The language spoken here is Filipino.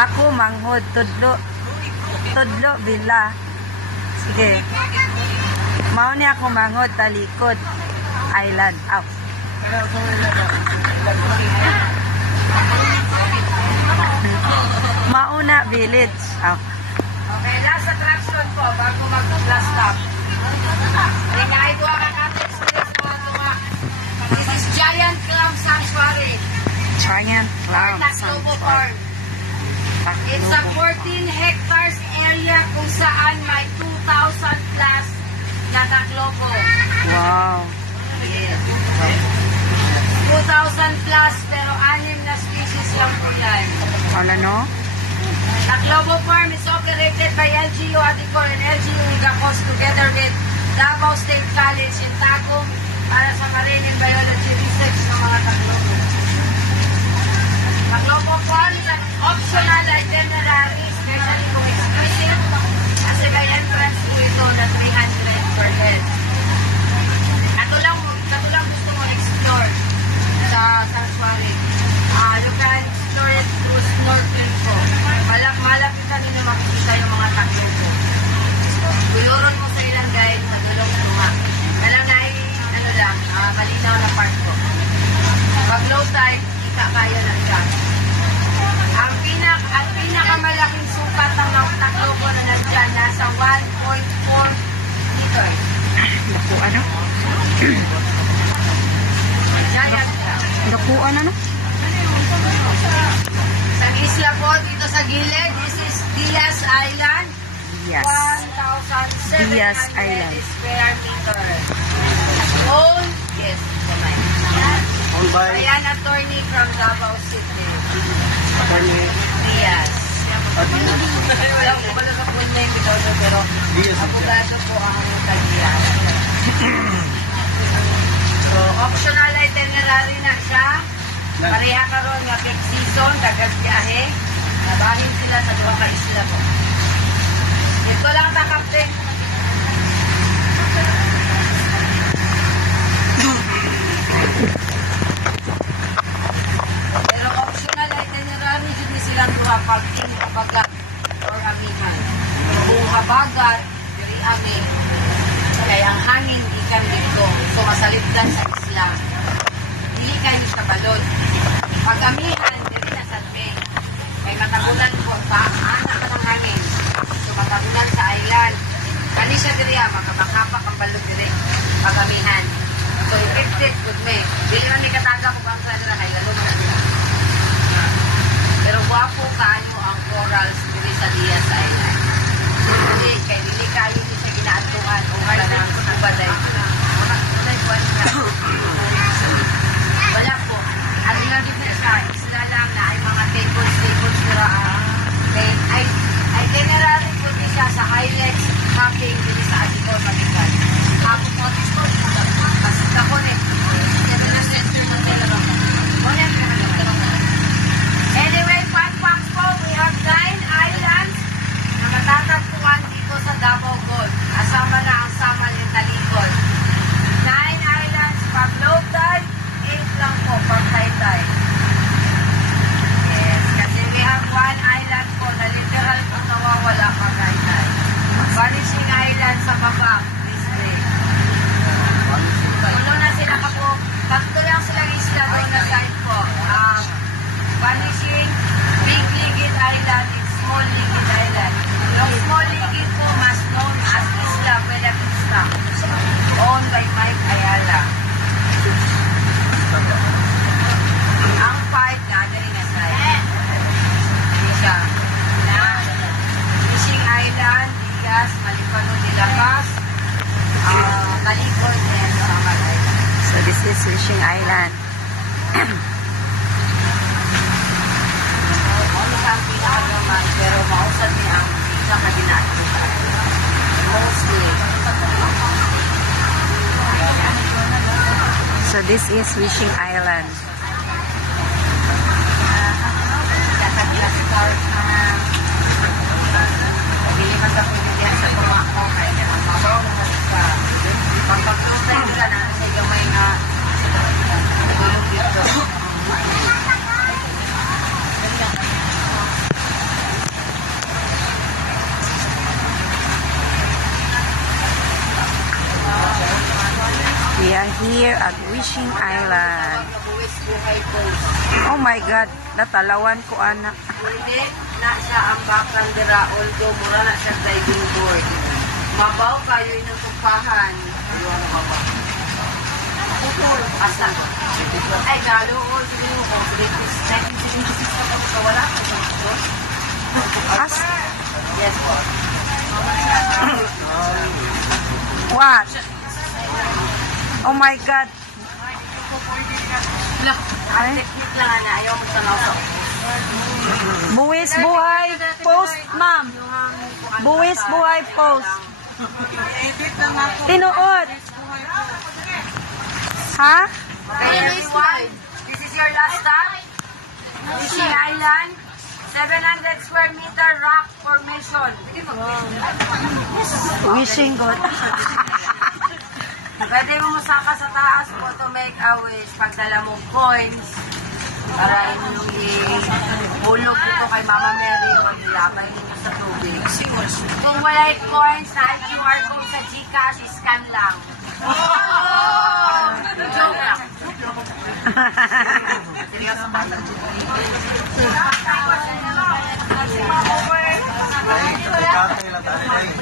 Ako manghod tudlo bila. Sige. Mao ni ako manghod talikod island. Aw. Mauna village. Aw. Okay, last attraction po bago mag-last stop. Tingay ko ang ating experience mga tunga. This is Giant Clam Sanctuary. Giant Clam Taclobo Sanctuary. Park. It's a 14 hectares area kung saan may 2,000 plus na Taclobo. Wow. Yes. 2,000 plus pero 6 na species lang po yan. Wala no? Taclobo Farm is operated by LGU Adicor and LGU Igapos together with Davao State College in Tacom para sa marine and biology research ng mga Taclobo. Taclobo Farm is an optional itinerary, especially kung exclusive, kasi may entrance po ito na 300 per head. Katulang gusto mo explore sa sanctuary. You can explore it through snorkeling po. Malapit ka ninyo makikita yung mga Taclobo. Guluron mo sa ilang guide sa dulong luma. Alam na malinaw na part ko. Pag low tide, ikakaya na siya. Ang pinakamalaking sukat ng Taclobo na nagdaan nasa 1.4 meter. Dakuan no? Giant lang. Dakuan ano? Sa isla po, dito sa gilid, this is Diaz Island. Yes. 1,700 Diaz Island. square meter. Owned, yes, kamay. Owned by Ayan, attorney from Davao City. Attorney Diaz. Wala ko pala sa full name bitaw to, pero Diaz. abogado po ang Diaz. So, optional itinerary na siya. Pareha karon nga peak season, dagat biyahe. Nabahin sila sa duha ka isla po. Ito lang ta, Captain. Pero optional itinerary, hindi silang duha parking habagat or amihan. Kung habagat, diri ami. Kaya ang hangin ikan dito. So, masalipdan sa isla. Dili kayo sa balod. Pag amihan, diri na sa May. May matagulan po pa, anak ka ng hangin. So, matagulan sa island. Kani siya diri, makabakapak ang balod diri. Pag amihan. So, effective good me. Dili man may kataga kung bang sa nila, kay lalo man nila. Pero guwapo kayo ang corals diri sa Diaz Island. Dili, kay dili kayo di siya ginaatuan. O nga lang, kutubaday. Wala po. Ang nga difference siya, isla lang na ay mga tables nila ang itinerary po din siya sa Hilex mapping din sa Adicor Magikan. Ako po, kasi ako na anyway, fun facts po, we have 9 islands na matatagpuan dito sa Davao Gold. Asama na ang Samal and Talikod. 9 islands pag low tide, 8 lang po pag high tide. Yes, kasi we have 1 island po na literal po nawawala pag high tide. Vanishing Island sa baba, this way. Ulo na sila ka po. Tatlo lang silang isla doon na side po. Vanishing, Big Ligid Island, and Small Ligid Island. Yung Small Ligid po mas known as Isla Bella Vista, owned by Mike Ayala. Ang 5 na rin na side. Hindi siya. Fishing Island, Diaz, Malipano de la Paz, Talikod, and Samal Island. So this is Fishing Island. Ano sa ang pinakagaman, pero mausad niya ang pinakaginato. Mostly. So this is Fishing Island. Kakaglas start na pabili man sa pwede sa tumakbo kaya naman mabaw mo sa pagpagkakay nila na sa gamay nga We are here at Wishing Island. Buwis buhay post. Oh my God, natalawan ko anak. Hindi na siya ang bakang dira, although mura na siya driving board. Mabaw kayo yung tumpahan. Putol, asa. Ay, galo, o, sige mo ko. Wala ka sa As, Yes, po. what? Oh my God. Look, ang technique lang na ayaw mo sa nauso. Buwis buhay post, ma'am. Buwis buhay post. Tinuod. Ha? Okay, everyone, this is your last stop. Fishing Island, 700 square meter rock formation. Wishing God. Pwede mo masaka sa taas mo to make a wish. Pagdala mo coins, para inyong ihulog ito kay Mama Mary, maglabay nito sa tubig. Kung wala coins, na QR code sa Gcash, scan lang. Joke lang. Seryoso ba? Ay, tatay lang tayo.